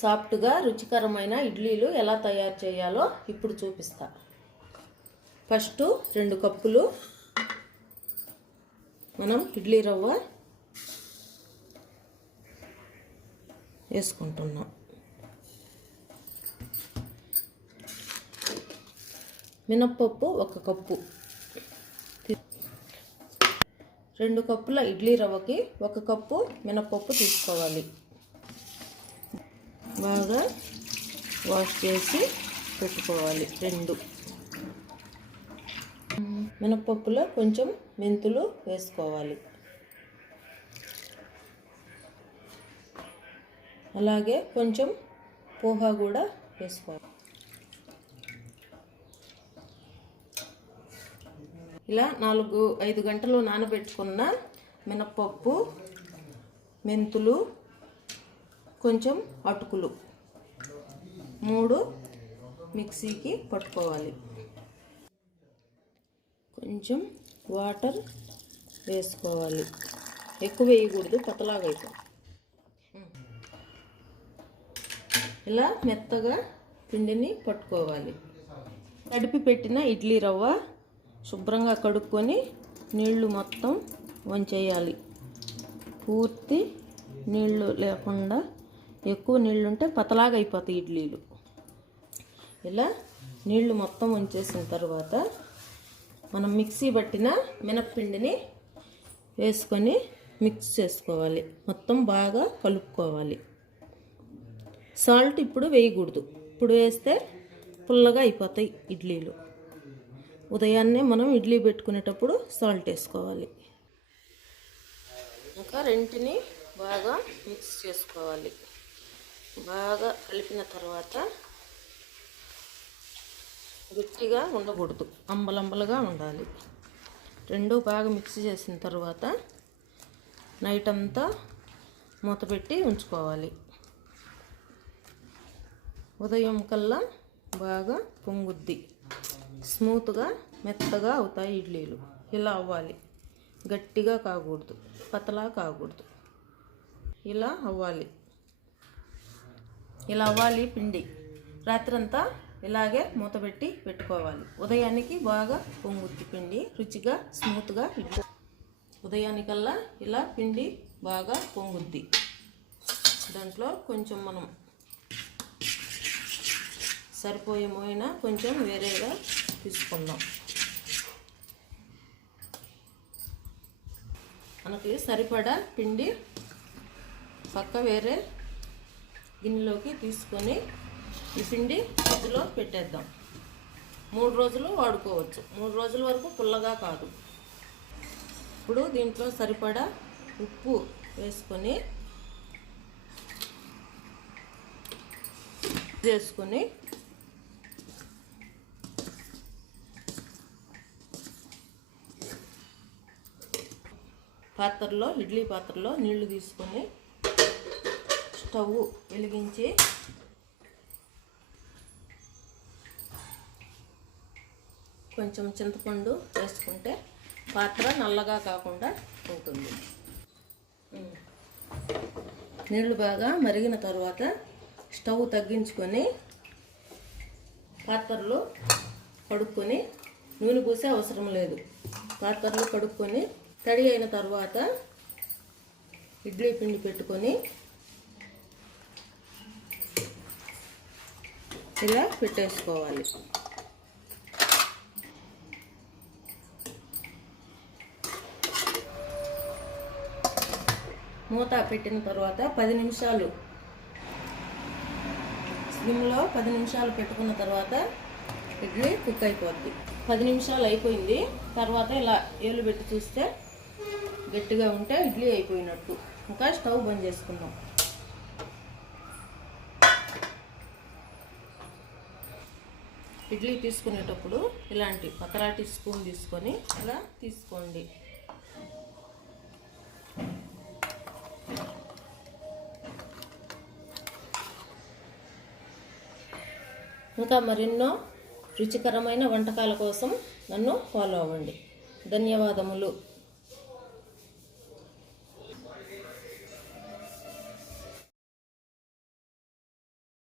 సాఫ్ట్గా రుచికరమైన ఇడ్లీలు ఎలా తయారు చేయాలో ఇప్పుడు చూపిస్తా. ఫస్ట్ 2 కప్పులు మనం ఇడ్లీ రవ్వ వేసుకుంటున్నాం. మినప్పప్పు 1 కప్పు. 2 కప్పుల ఇడ్లీ రవ్వకి 1 కప్పు మినప్పప్పు తీసుకోవాలి. బాగా వాష్ చేసి పెట్టుకోవాలి. 2 మినప్పప్పులో కొంచెం మెంతులు వేసుకోవాలి. అలాగే కొంచెం పోహా కూడా వేసుకోవాలి. ఇలా 4-5 గంటలు నానబెట్టుకున్న మినప్పప్పు, మెంతులు, కొంచెం అటుకులు 3 మిక్సీకి పట్టుకోవాలి. కొంచెం వాటర్ వేసుకోవాలి. ఎక్కువ వేయకూడదు, పతలాగా అయిపోతుంది. ఇలా మెత్తగా పిండిని పట్టుకోవాలి. తడిపి పెట్టిన ఇడ్లీ రవ్వ శుభ్రంగా కడుక్కొని నీళ్లు మొత్తం వంచేయాలి. పూర్తి నీళ్లు లేకుండా, ఎక్కువ నీళ్ళు ఉంటే పతలాగా అయిపోతాయి ఇడ్లీలు. ఇలా నీళ్లు మొత్తం వంచేసిన తర్వాత మనం మిక్సీ పట్టిన మినప్పిండిని వేసుకొని మిక్స్ చేసుకోవాలి. మొత్తం బాగా కలుపుకోవాలి. సాల్ట్ ఇప్పుడు వేయకూడదు. ఇప్పుడు వేస్తే పుల్లగా అయిపోతాయి ఇడ్లీలు. ఉదయాన్నే మనం ఇడ్లీ పెట్టుకునేటప్పుడు సాల్ట్ వేసుకోవాలి. ఇంకా రెంటిని బాగా మిక్స్ చేసుకోవాలి. బాగా కలిపిన తర్వాత గట్టిగా ఉండకూడదు, అంబలంబలుగా ఉండాలి. 2 బాగా మిక్స్ చేసిన తర్వాత నైట్ అంతా మూత పెట్టి ఉంచుకోవాలి. ఉదయం కల్లా బాగా పొంగుద్ది. స్మూత్గా మెత్తగా అవుతాయి ఇడ్లీలు. ఇలా అవ్వాలి. గట్టిగా కాకూడదు, పతలా కాకూడదు. ఇలా అవ్వాలి. ఇలా అవ్వాలి పిండి. రాత్రంతా ఇలాగే మూత పెట్టి పెట్టుకోవాలి. ఉదయానికి బాగా పొంగుద్ది పిండి, రుచిగా స్మూత్గా ఇడ్లీ. ఉదయానికల్లా ఇలా పిండి బాగా పొంగుద్ది. దాంట్లో కొంచెం మనం సరిపోయే మోయినా కొంచెం వేరేగా తీసుకుందాం. మనకి సరిపడా పిండి పక్క వేరే గిన్నెలోకి తీసుకొని ఈ పిండి ఫ్రిడ్జ్లో పెట్టేద్దాం. 3 రోజులు వాడుకోవచ్చు. 3 రోజుల వరకు పుల్లగా కాదు. ఇప్పుడు దీంట్లో సరిపడా ఉప్పు వేసుకొని పాత్రలో, ఇడ్లీ పాత్రలో నీళ్లు తీసుకొని స్టవ్ వెలిగించి కొంచెం చింతపండు వేసుకుంటే పాత్ర నల్లగా కాకుండా ఉంటుంది. నీళ్లు బాగా మరిగిన తర్వాత స్టవ్ తగ్గించుకొని పాత్రలో కడుక్కొని, నూనె పూసే అవసరం లేదు. పాత్రలో కడుక్కొని తడి అయిన తర్వాత ఇడ్లీ పిండి పెట్టుకొని ఇలా పెట్టేసుకోవాలి. మూత పెట్టిన తర్వాత 10 నిమిషాలు స్లిమ్లో 10 నిమిషాలు పెట్టుకున్న తర్వాత ఇడ్లీ కుక్ అయిపోద్ది. 10 నిమిషాలు అయిపోయింది. తర్వాత ఇలా ఏలు పెట్టి చూస్తే గట్టిగా ఉంటే ఇడ్లీ అయిపోయినట్టు. ఇంకా స్టవ్ బంద్ చేసుకుందాం. ఇడ్లీ తీసుకునేటప్పుడు ఇలాంటి పతరాటి స్పూన్ తీసుకొని ఇలా తీసుకోండి. ఇంకా మరెన్నో రుచికరమైన వంటకాల కోసం నన్ను ఫాలో అవ్వండి. ధన్యవాదములు.